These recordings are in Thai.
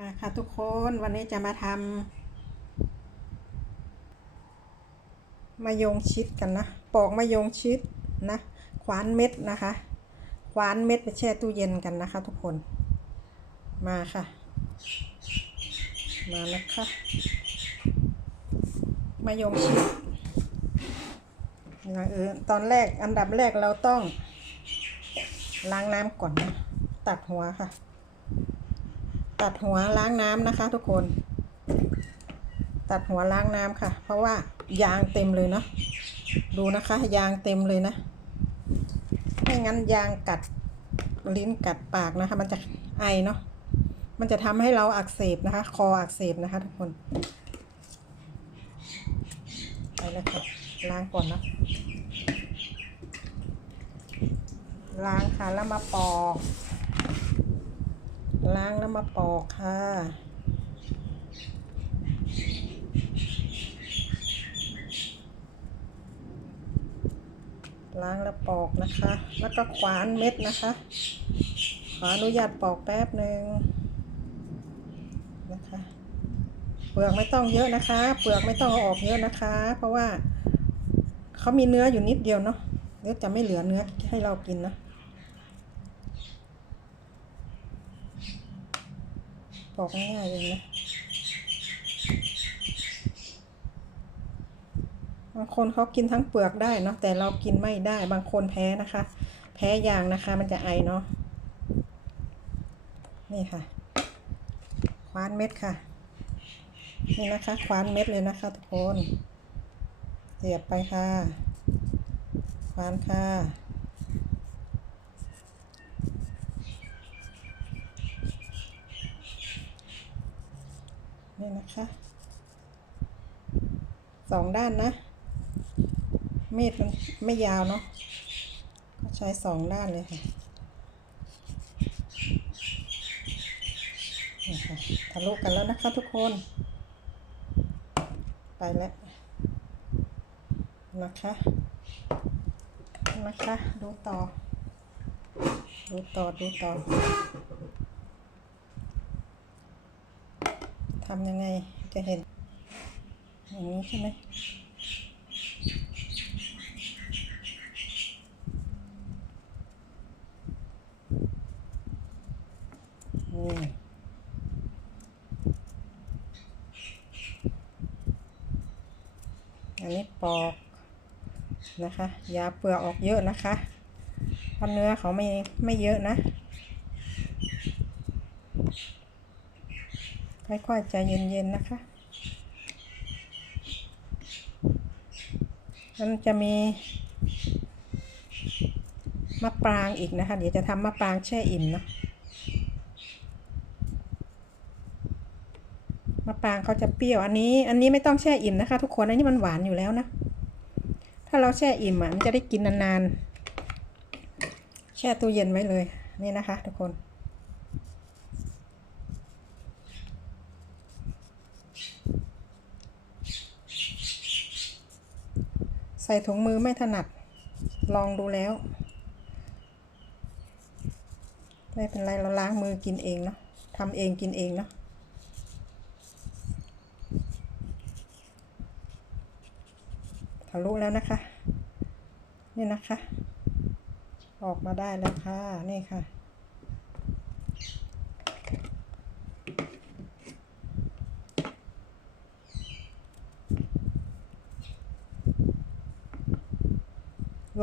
มาค่ะทุกคนวันนี้จะมาทำมะยงชิดกันนะปอกมะยงชิดนะขวานเม็ดนะคะขวานเม็ดไปแช่ตู้เย็นกันนะคะ ทุกคนมาค่ะ มานะคะมะยงชิดอย่างอื่นตอนแรกอันดับแรกเราต้องล้างน้ำก่อนนะตัดหัวค่ะ ตัดหัวล้างน้ำนะคะ ทุกคน ตัดหัวล้างน้ำค่ะ เพราะว่ายางเต็มเลยเนาะดูนะคะ ยางเต็มเลยนะไม่งั้นยางกัดลิ้นกัดปากนะคะ มันจะไอเนาะมันจะทำให้เราอักเสบนะคะ คออักเสบนะคะ ทุกคนไปแล้วค่ะล้างก่อนนะล้างค่ะแล้วมาปอก ล้างแล้วมาปอกค่ะ ล้างแล้วปอกนะคะ แล้วก็ขวานเม็ดนะคะ ขออนุญาตปอกแป๊บหนึ่งนะคะ เปลือกไม่ต้องเยอะนะคะ เปลือกไม่ต้องอออกเยอะนะคะ เพราะว่าเขามีเนื้ออยู่นิดเดียวเนาะเดี๋ยวจะไม่เหลือเนื้อให้เรากินนะ อกง่ายๆเองนะบางคนเขากินทั้งเปลือกได้เนาะแต่เรากินไม่ได้บางคนแพ้นะคะ แพ้ยางนะคะ มันจะไอเนาะนี่ค่ะ คว้านเม็ดค่ะ นี่นะคะ คว้านเม็ดเลยนะคะ ทุกคนเสียบไปค่ะ คว้านค่ะ นี่นะคะสองด้านนะ เมีดมันไม่ยาวเนาะก็ใช้สองด้านเลยค่ะนี่ค่ะทะลุกันแล้วนะคะทุกคน ไปแล้วนะคะนะคะ ดูต่อ ดูต่อ ดูต่อ ทำยังไงจะเห็น อย่างนี้ใช่ไหมนี่อันนี้ปอกนะคะอยาเปลือกออกเยอะนะคะเพราะเนื้อเขาไม่ไม่เยอะนะ ค่อยๆใจเย็นๆนะคะ มันจะมีมะปรางอีกนะคะ เดี๋ยวจะทำมะปรางแช่อิ่มเนาะมะปรางเขาจะเปรี้ยวอันนี้ อันนี้ไม่ต้องแช่อิ่มนะคะ ทุกคนอันนี้มันหวานอยู่แล้วนะ ถ้าเราแช่อิ่มอะมันจะได้กินนานๆ แช่ตู้เย็นไว้เลย นี่นะคะ ทุกคน ใส่ถุงมือไม่ถนัด ลองดูแล้ว ไม่เป็นไรเราล้างมือกินเองเนาะทำเองกินเองเนาะทะลุแล้วนะคะ นี่นะคะ ออกมาได้แล้วค่ะ นี่ค่ะ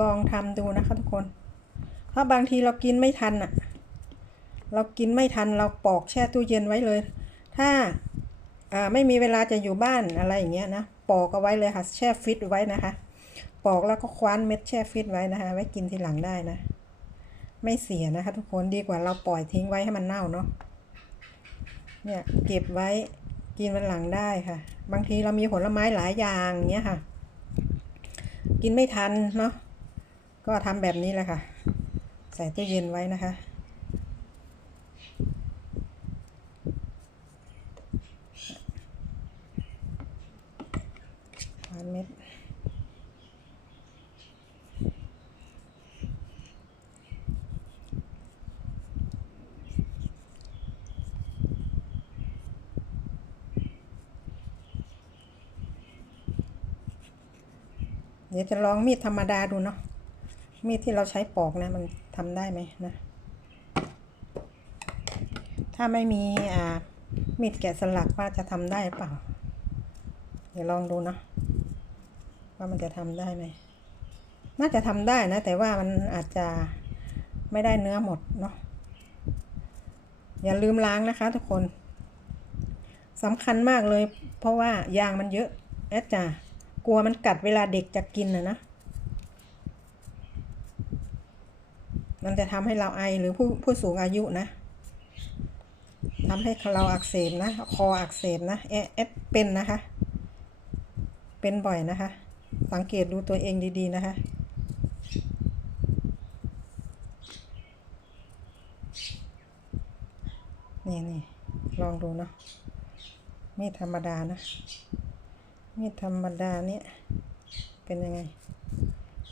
ลองทำดูนะคะทุกคน เพราะบางทีเรากินไม่ทันอะ เรากินไม่ทันเราปอกแช่ตู้เย็นไว้เลย ถ้าอ่าไม่มีเวลาจะอยู่บ้านอะไรอย่างเงี้ยนะ ปอกเอาไว้เลยค่ะ แช่ฟิตไว้นะคะ ปอกแล้วก็คว้านเม็ดแช่ฟิตไว้นะคะ ไว้กินทีหลังได้นะ ไม่เสียนะคะ ทุกคนดีกว่าเราปล่อยทิ้งไว้ให้มันเน่าเนาะ เนี่ยเก็บไว้กินวันหลังได้ค่ะ บางทีเรามีผลไม้หลายอย่างเงี้ยค่ะ กินไม่ทันเนาะ ก็ทำแบบนี้แหละค่ะ ใส่ตู้เย็นไว้นะคะ พันเม็ดเดี๋ยวจะลองมีดธรรมดาดูเนาะ มีดที่เราใช้ปอกนะ มันทำได้ไหมนะ ถ้าไม่มีอ่ามีดแกะสลักว่าจะทำได้เปล่า เดี๋ยวลองดูเนาะว่ามันจะทำได้ไหม น่าจะทำได้นะ แต่ว่ามันอาจจะไม่ได้เนื้อหมดเนาะ อย่าลืมล้างนะคะทุกคนสำคัญมากเลย เพราะว่ายางมันเยอะแอดจ้ากลัวมันกัดเวลาเด็กจะกินนะนะ มันจะทำให้เราไอหรือผู้ผู้สูงอายุนะทำให้เราอักเสบนะ คออักเสบนะแอแอดเป็นนะคะ เป็นบ่อยนะคะ สังเกตดูตัวเองดีๆนะคะนี่นี่ลองดูเนาะมีดธรรมดานะมีดธรรมดาเนี่ยเป็นยังไง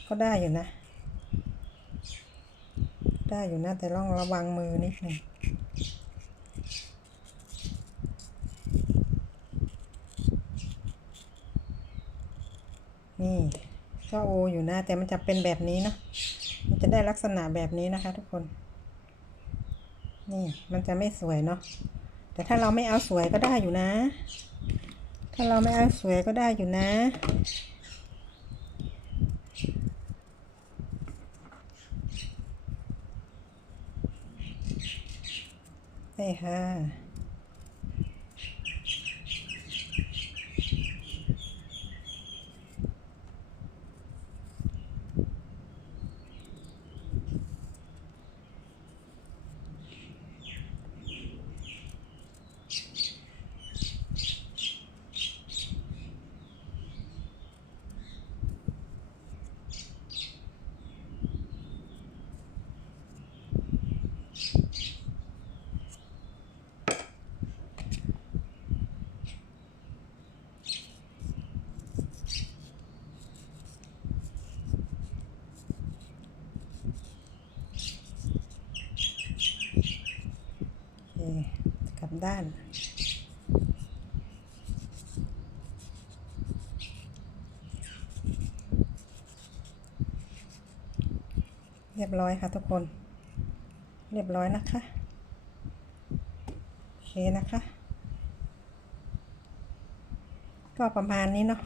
ก็ได้อยู่นะ ได้อยู่นะแต่ต้องระวังมือนิดหนึ่งนี่ก็โออยู่นะแต่มันจะเป็นแบบนี้เนาะมันจะได้ลักษณะแบบนี้นะคะ ทุกคน นี่มันจะไม่สวยเนาะแต่ถ้าเราไม่เอาสวยก็ได้อยู่นะ ถ้าเราไม่เอาสวยก็ได้อยู่นะ นี่ค่ะ โอเคกลั บ้าน เรียบร้อยค่ะทุกคน เรียบร้อยนะคะ โอเคนะคะ ก็ประมาณนี้เนาะ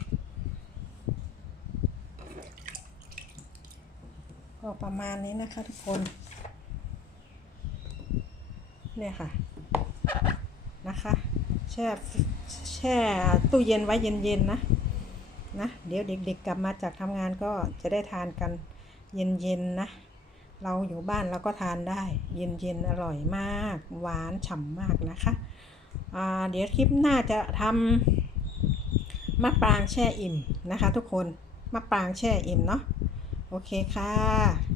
ก็ประมาณนี้นะคะทุกคน เนี่ยค่ะ นะคะ แช่แช่ตู้เย็นไว้เย็นๆนะนะ เดี๋ยวเด็กๆกลับมาจากทำงานก็จะได้ทานกันเย็นๆนะ เราอยู่บ้านเราก็ทานได้ เย็นๆอร่อยมาก หวานฉ่ำมากนะคะเดี๋ยวคลิปหน้าจะทำมะปรางแช่อิ่มนะคะ ทุกคนมะปรางแช่อิ่มเนาะโอเคค่ะ